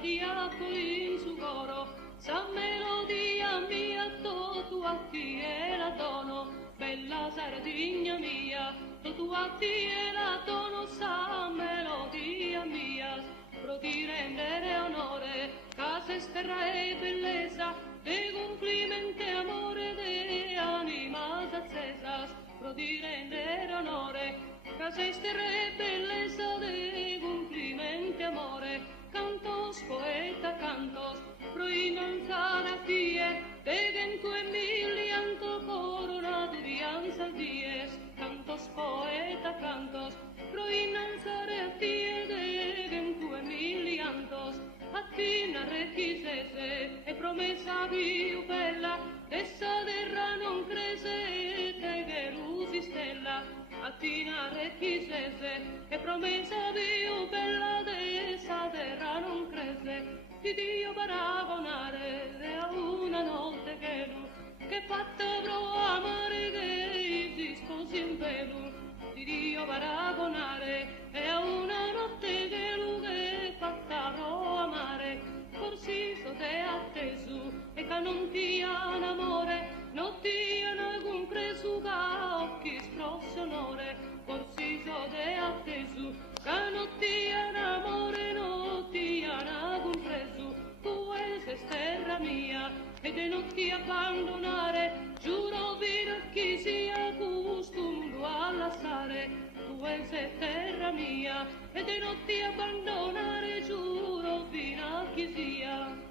Diavoli in su coro, sa melodia mia, tu a ti e la dono, bella Sardegna mia, tu a ti e la dono, sa melodia mia, pro di rendere onore, casa esterra e bellezza, de complimenti amore, de animas accesas, pro di rendere onore, casa esterra e bellezza, de complimenti amore, cantos, poeta, cantos, pro innalzare a tie, degen tu emilianto coronato di ansal dies, cantos, poeta, cantos, pro innalzare a tie, degen tu emiliantos, a tina requisese, e promessa più bella, essa terra non crese, te gerusi stella, a tina requisese, e promessa più bella, essa terra non crese, di Dio paragonare, a una notte che lui, che fatta pro amare, che si sposi in velo, di Dio paragonare, e a una notte che lui, che fatta pro amare, forse so te atteso, e che non ti han amore, non ti han alcun preso, che occhi sprosse onore, forse so te atteso, che non ti han amore, non ti han alcun preso, tu sei terra mia, e de non ti abbandonare, giuro vino a chi sia costumo a lasciare, tu sei terra mia, e de non ti abbandonare, giuro vino a chi sia.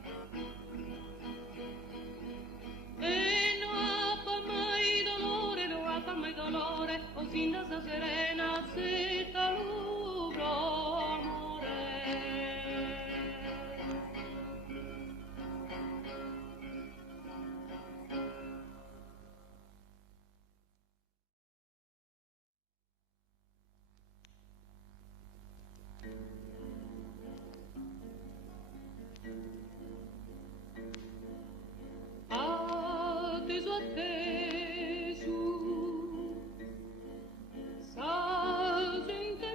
E no ha mai dolore, no ha mai dolore, o sinda sa serena, se talubro amore. Atteso, atteso, sa gente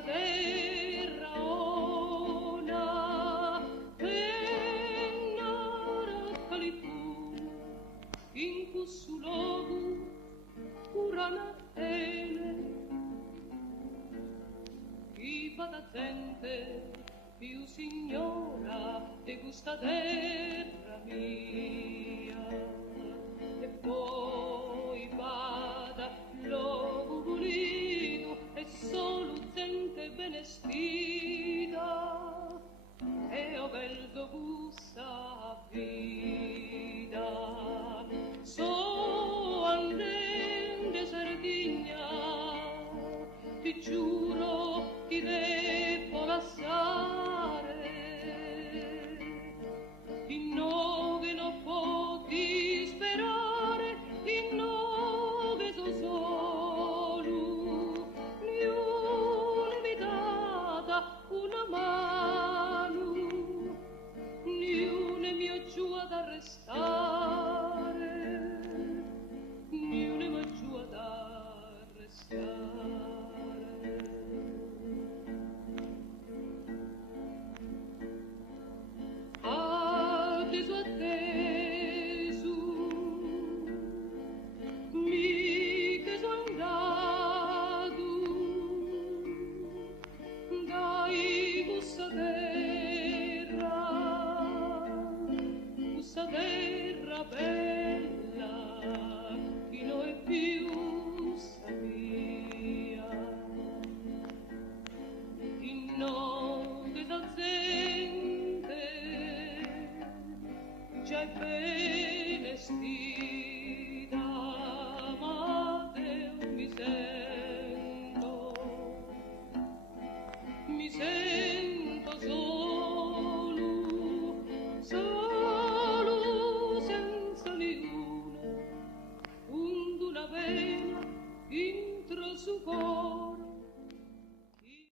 questa terra ona e narrali tu in questo luogo urana chi fa da gente più signora di questa terra mia e poi vada luogo pulito e solo gente benestita e ho bello gusta vita so andende Sardegna ti giuro ti devo lasciare in nove non poti sperare in nove so solo ni un'invitata una mano ni una mio giù ad arrestare ni una mio giù ad arrestare. Atteso, mica sono andato dai questa terra bella, chi non è più sa mia, chi non ti sa gente già è benestito